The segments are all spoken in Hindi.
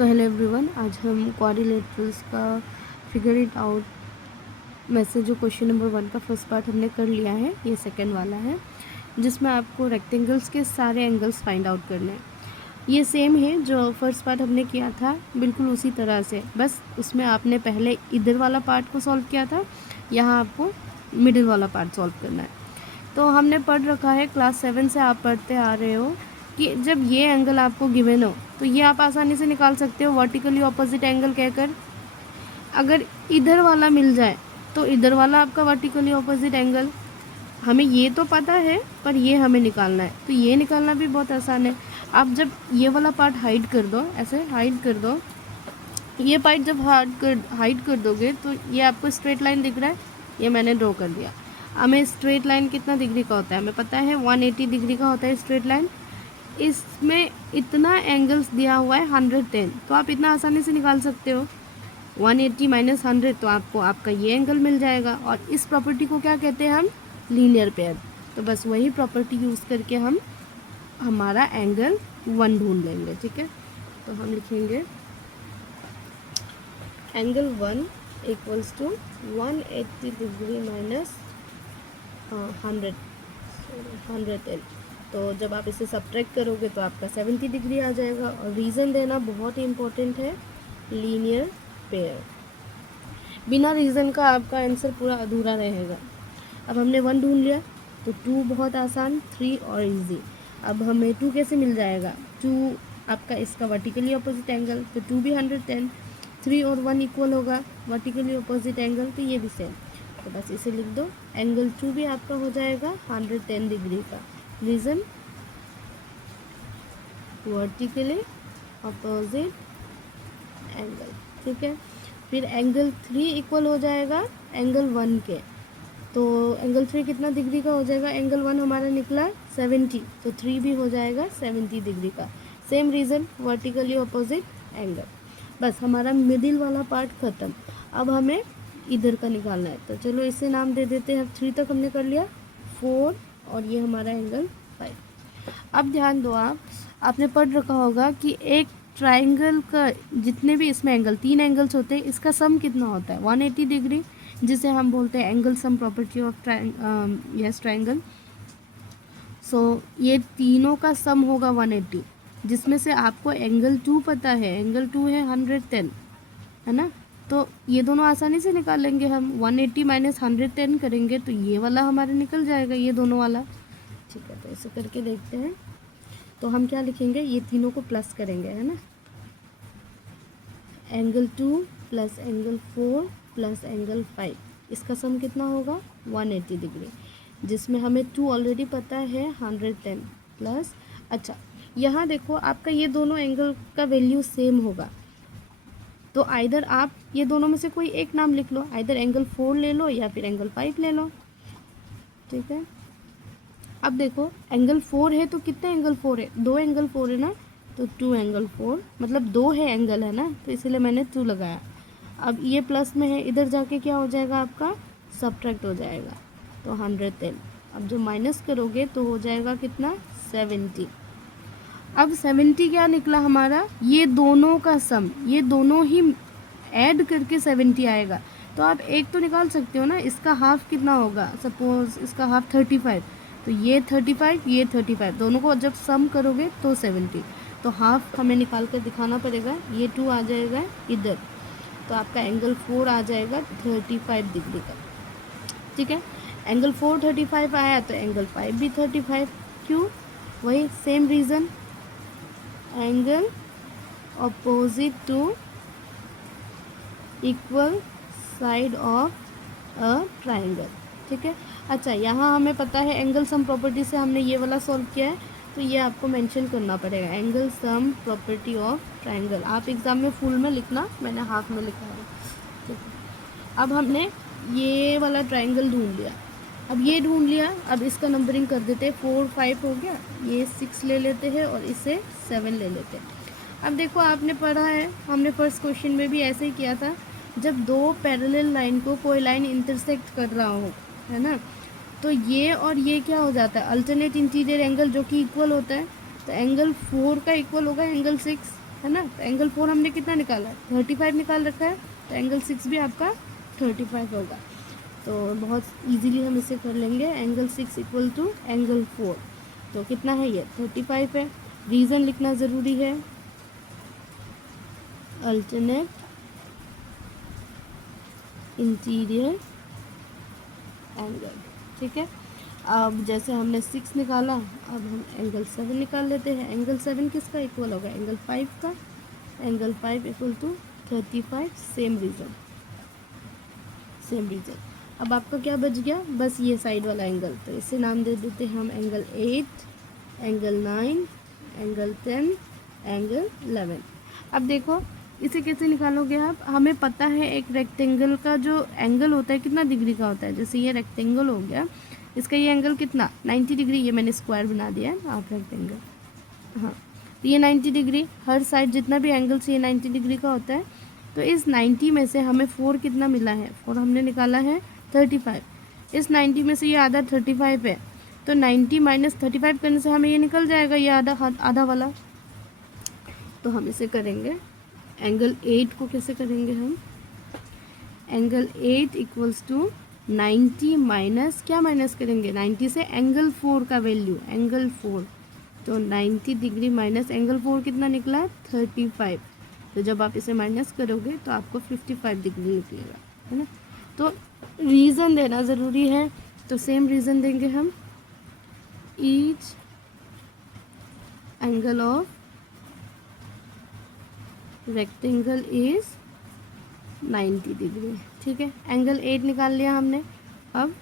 सो हेलो एवरीवन, आज हम क्वाड्रिलेटरल्स का फिगर इट आउट में से जो क्वेश्चन नंबर 1 का फर्स्ट पार्ट हमने कर लिया है, ये सेकंड वाला है जिसमें आपको रेक्टेंगल्स के सारे एंगल्स फाइंड आउट करने हैं। ये सेम है जो फर्स्ट पार्ट हमने किया था, बिल्कुल उसी तरह से, बस उसमें आपने पहले इधर वाला पार्ट को सॉल्व किया था, यहाँ आपको मिडिल वाला पार्ट सॉल्व करना है। तो हमने पढ़ रखा है, क्लास 7 से आप पढ़ते आ रहे हो कि जब ये एंगल आपको गिवन हो तो ये आप आसानी से निकाल सकते हो वर्टिकली ऑपोजिट एंगल कहकर। अगर इधर वाला मिल जाए तो इधर वाला आपका वर्टिकली ऑपोजिट एंगल, हमें ये तो पता है पर ये हमें निकालना है, तो ये निकालना भी बहुत आसान है। आप जब ये वाला पार्ट हाइड कर दो, ऐसे हाइड कर दो, ये पार्ट जब हाइड कर दोगे तो ये आपको स्ट्रेट लाइन दिख रहा है, ये मैंने ड्रॉ कर दिया। हमें स्ट्रेट लाइन कितना डिग्री का होता है हमें पता है, 180 डिग्री का होता है स्ट्रेट लाइन। इसमें इतना एंगल्स दिया हुआ है 110, तो आप इतना आसानी से निकाल सकते हो। 180 माइनस 100 तो आपको आपका ये एंगल मिल जाएगा, और इस प्रॉपर्टी को क्या कहते हैं हम, लीनियर पेयर। तो बस वही प्रॉपर्टी यूज़ करके हम हमारा एंगल 1 ढूंढ लेंगे, ठीक है। तो हम लिखेंगे angle 1 equals to 180 degree minus 110। तो जब आप इसे सब्ट्रैक्ट करोगे तो आपका 70 डिग्री आ जाएगा। और रीज़न देना बहुत ही इम्पोर्टेंट है, लीनियर पेयर। बिना रीज़न का आपका आंसर पूरा अधूरा रहेगा। अब हमने 1 ढूंढ लिया तो 2 बहुत आसान, 3 और इजी। अब हमें 2 कैसे मिल जाएगा, 2 आपका इसका वर्टिकली अपोजिट एंगल, तो 2 भी 110, 3 और 1 इक्वल होगा वर्टिकली अपोजिट एंगल, तो ये भी सेम। तो बस इसे लिख दो, एंगल 2 भी आपका हो जाएगा 110 डिग्री का। रीज़न वर्टिकली अपोजिट एंगल, ठीक है। फिर एंगल 3 इक्वल हो जाएगा एंगल 1 के, तो एंगल 3 कितना डिग्री का हो जाएगा, एंगल 1 हमारा निकला 70, तो 3 भी हो जाएगा 70 डिग्री का। Same reason, vertically opposite angle. बस हमारा मिडिल वाला पार्ट ख़त्म। अब हमें इधर का निकालना है, तो चलो इसे नाम दे देते हैं। 3 तक हमने कर लिया, 4 और ये हमारा एंगल 5। अब ध्यान दो, आपने पढ़ रखा होगा कि एक ट्राइंगल का जितने भी इसमें एंगल, 3 एंगल्स होते हैं, इसका सम कितना होता है, 180 डिग्री, जिसे हम बोलते हैं angle sum property of triangle. So ये तीनों का सम होगा 180, जिसमें से आपको एंगल 2 पता है, एंगल 2 है 110, है ना। तो ये दोनों आसानी से निकाल लेंगे हम, 180 माइनस 110 करेंगे तो ये वाला हमारा निकल जाएगा, ये दोनों वाला, ठीक है। तो इसे करके देखते हैं। तो हम क्या लिखेंगे, ये तीनों को प्लस करेंगे, है ना। Angle 2 plus angle 4 plus angle 5, इसका सम कितना होगा 180 डिग्री, जिसमें हमें 2 ऑलरेडी पता है 110 प्लस। अच्छा, यहाँ देखो आपका ये दोनों एंगल का वैल्यू सेम होगा, तो आइदर आप ये दोनों में से कोई एक नाम लिख लो, आइदर एंगल 4 ले लो या फिर एंगल 5 ले लो, ठीक है। अब देखो एंगल 4 है तो कितने एंगल 4 है, 2 एंगल 4 है ना, तो 2 एंगल 4, मतलब 2 है एंगल, है ना, तो इसलिए मैंने 2 लगाया। अब ये प्लस में है, इधर जाके क्या हो जाएगा आपका, सब्ट्रैक्ट हो जाएगा, तो 110। अब जो माइनस करोगे तो हो जाएगा कितना, 70। अब 70 क्या निकला हमारा, ये दोनों का सम, ये दोनों ही ऐड करके 70 आएगा। तो आप एक तो निकाल सकते हो ना, इसका हाफ कितना होगा, सपोज इसका हाफ 35, तो ये 35 ये 35, दोनों को जब सम करोगे तो 70, तो हाफ हमें निकाल कर दिखाना पड़ेगा, ये 2 आ जाएगा इधर, तो आपका एंगल 4 आ जाएगा 35 डिग्री का, ठीक है। एंगल 4 35 आया तो एंगल 5 भी 35, क्यों, वही same reason, angle opposite to equal side of a triangle, ठीक है। अच्छा, यहाँ हमें पता है एंगल सम प्रॉपर्टी से हमने ये वाला सॉल्व किया है, तो ये आपको मेंशन करना पड़ेगा, angle sum property of triangle. आप एग्ज़ाम में फुल में लिखना, मैंने हाफ में लिखा है, ठीक है। अब हमने ये वाला ट्राइंगल ढूंढ लिया, अब ये ढूंढ लिया, अब इसका नंबरिंग कर देते हैं, 4 5 हो गया, ये 6 ले लेते हैं और इसे 7 ले लेते हैं। अब देखो आपने पढ़ा है, हमने फर्स्ट क्वेश्चन में भी ऐसे ही किया था, जब 2 पैरेलल लाइन को कोई लाइन इंटरसेक्ट कर रहा हो, है ना, तो ये और ये क्या हो जाता है, अल्टरनेट इंटीरियर एंगल, जो कि इक्वल होता है। तो एंगल 4 का इक्वल होगा एंगल 6, है ना। तो एंगल 4 हमने कितना निकाला, 35 निकाल रखा है, तो एंगल 6 भी आपका 35 होगा। तो बहुत इजीली हम इसे कर लेंगे। एंगल 6 इक्वल टू एंगल 4, तो कितना है ये 35 है। रीज़न लिखना ज़रूरी है, अल्टरनेट इंटीरियर एंगल, ठीक है। अब जैसे हमने 6 निकाला, अब हम एंगल 7 निकाल लेते हैं। एंगल 7 किसका इक्वल होगा, एंगल 5 का। Angle 5 equal to 35, same reason, same reason. अब आपका क्या बच गया, बस ये साइड वाला एंगल, तो इसे नाम दे देते हैं हम एंगल 8, एंगल 9, एंगल 10, एंगल 11। अब देखो इसे कैसे निकालोगे आप, हमें पता है एक रेक्टेंगल का जो एंगल होता है कितना डिग्री का होता है। जैसे ये रेक्टेंगल हो गया, इसका ये एंगल कितना 90 डिग्री, ये मैंने स्क्वायर बना दिया है आप रेक्टेंगल, हाँ। तो ये 90 डिग्री, हर साइड जितना भी एंगल से ये 90 डिग्री का होता है। तो इस 90 में से हमें 4 कितना मिला है, 4 हमने निकाला है 35। इस 90 में से ये आधा 35 है, तो 90 माइनस 35 करने से हमें ये निकल जाएगा, ये आधा वाला। तो हम इसे करेंगे, एंगल 8 को कैसे करेंगे हम, एंगल 8 इक्वल्स टू 90 माइनस, क्या माइनस करेंगे 90 से एंगल 4 का वैल्यू, एंगल 4, तो 90 डिग्री माइनस एंगल 4 कितना निकला 35। तो जब आप इसे माइनस करोगे तो आपको 55 डिग्री निकलेगा, है ना। तो रीज़न देना ज़रूरी है, तो सेम रीज़न देंगे हम, each angle of rectangle is 90 degree, ठीक है। एंगल 8 निकाल लिया हमने, अब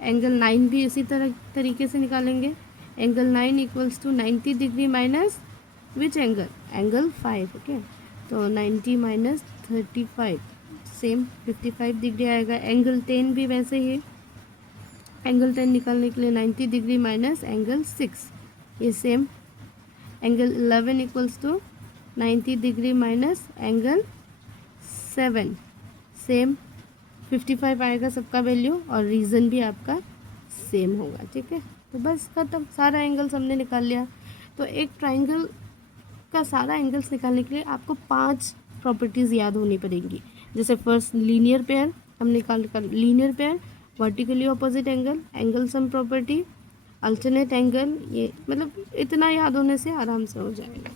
एंगल 9 भी इसी तरीके से निकालेंगे। Angle 9 equals to 90 degree minus which angle, angle 5, okay. तो 90 माइनस 35, सेम 55 डिग्री आएगा। एंगल 10 भी वैसे ही, एंगल 10 निकालने के लिए 90 डिग्री माइनस एंगल 6, ये same. Angle 11 equals to 90 degree minus angle 7, same 55 आएगा सबका वैल्यू, और रीज़न भी आपका सेम होगा, ठीक है। तो बस खत्म, सारा एंगल्स हमने निकाल लिया। तो एक ट्राइंगल का सारा एंगल्स निकालने के लिए आपको 5 प्रॉपर्टीज़ याद होनी पड़ेंगी। जैसे फर्स्ट लीनियर पेयर हम निकाल linear pair, vertically opposite angle, angle sum property, alternate angle, ये मतलब इतना याद होने से आराम से हो जाएगा।